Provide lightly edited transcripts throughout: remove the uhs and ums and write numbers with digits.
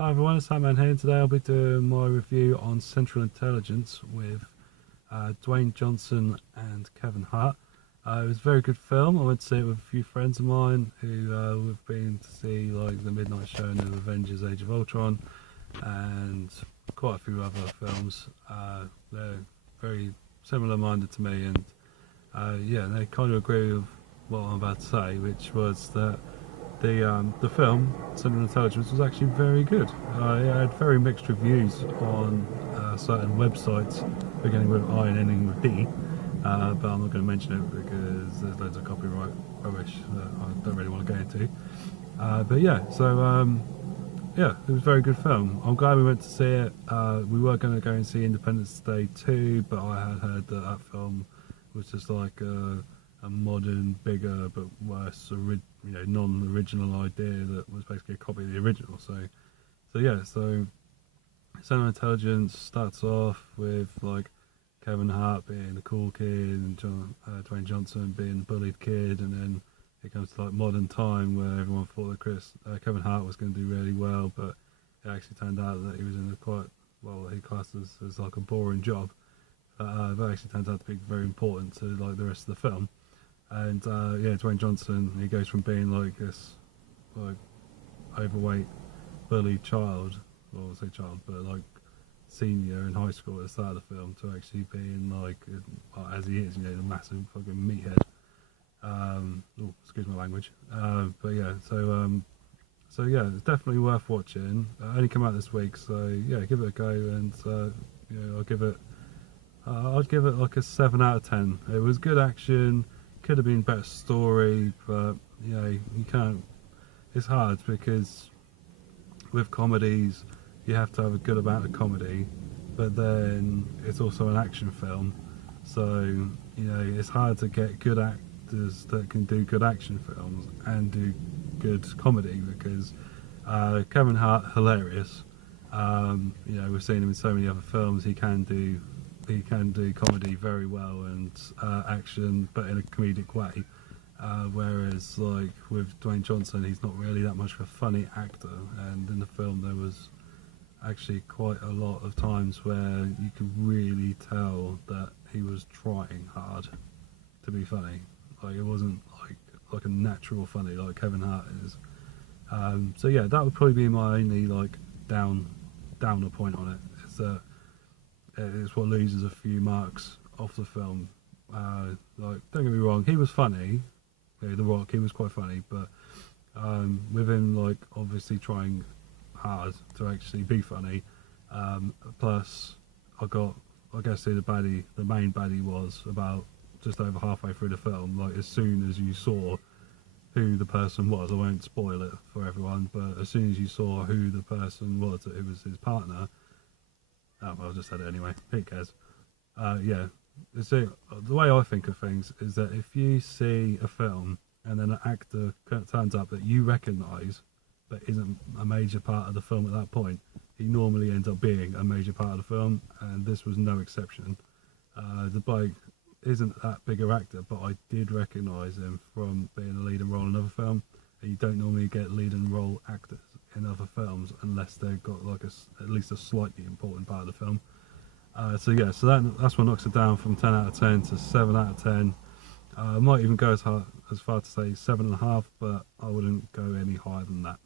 Hi everyone, it's Hart here, and today I'll be doing my review on Central Intelligence with Dwayne Johnson and Kevin Hart. It was a very good film. I went to see it with a few friends of mine who we've been to see like the midnight showing of Avengers Age of Ultron and quite a few other films. They're very similar minded to me, and yeah, they kind of agree with what I'm about to say, which was that the film Central Intelligence was actually very good. It had very mixed reviews on certain websites, beginning with I and ending with D, but I'm not going to mention it because there's loads of copyright rubbish that I don't really want to go into. But yeah, so yeah, it was a very good film. I'm glad we went to see it. We were going to go and see Independence Day 2, but I had heard that that film was just like a modern, bigger but worse, non-original idea that was basically a copy of the original. So yeah, so Central Intelligence starts off with like Kevin Hart being the cool kid and Dwayne Johnson being the bullied kid, and then it comes to like modern time where everyone thought that Kevin Hart was going to do really well, but it actually turned out that he was in a quite, well, he classed as like a boring job. That actually turns out to be very important to like the rest of the film. And yeah, Dwayne Johnson, he goes from being like this like overweight bullied child, well, I say child, but like senior in high school at the start of the film, to actually being like, as he is, the massive fucking meathead. Oh, excuse my language. But yeah, so yeah, it's definitely worth watching. Only come out this week, so yeah, give it a go, and I'd give it like a 7 out of 10. It was good action. Could have been better story, but you can't. It's hard because with comedies you have to have a good amount of comedy, but then it's also an action film, so it's hard to get good actors that can do good action films and do good comedy, because Kevin Hart, hilarious. We've seen him in so many other films. He can do comedy very well, and action, but in a comedic way. Whereas like with Dwayne Johnson, he's not really that much of a funny actor, and in the film there was actually quite a lot of times where you could really tell that he was trying hard to be funny. Like it wasn't like a natural funny like Kevin Hart is. So yeah, that would probably be my only like downer point on it. Is that it's what loses a few marks off the film. Like, don't get me wrong, he was funny. The Rock, he was quite funny, but with him like obviously trying hard to actually be funny. Plus, I guess who the main baddie was about just over halfway through the film. Like as soon as you saw who the person was, I won't spoil it for everyone, but as soon as you saw who the person was, it was his partner. Oh, well, I just said it anyway. Who cares? Yeah. So the way I think of things is that if you see a film and then an actor turns up that you recognise but isn't a major part of the film at that point, he normally ends up being a major part of the film, and this was no exception. The bloke isn't that big an actor, but I did recognise him from being a leading role in another film, and you don't normally get leading role actors in other films unless they've got like at least a slightly important part of the film. So yeah, so that's what knocks it down from 10 out of 10 to 7 out of 10. I might even go as far to say 7.5, but I wouldn't go any higher than that.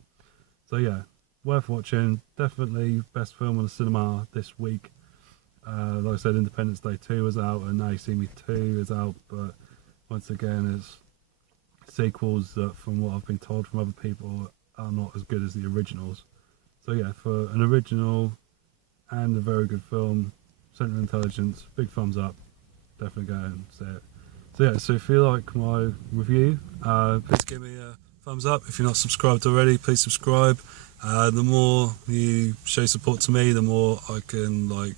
So yeah, worth watching. Definitely best film in the cinema this week. Like I said, Independence Day 2 was out, and Now You See Me 2 is out, but once again, it's sequels that, from what I've been told from other people, are not as good as the originals. So yeah, for an original and a very good film, Central Intelligence, big thumbs up. Definitely go and see it. So yeah, so if you like my review, please give me a thumbs up. If you're not subscribed already, please subscribe. The more you show support to me, the more I can like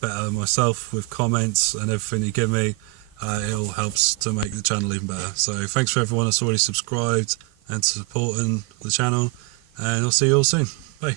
better myself with comments and everything you give me. It all helps to make the channel even better. So thanks for everyone that's already subscribed and supporting the channel, and I'll see you all soon. Bye.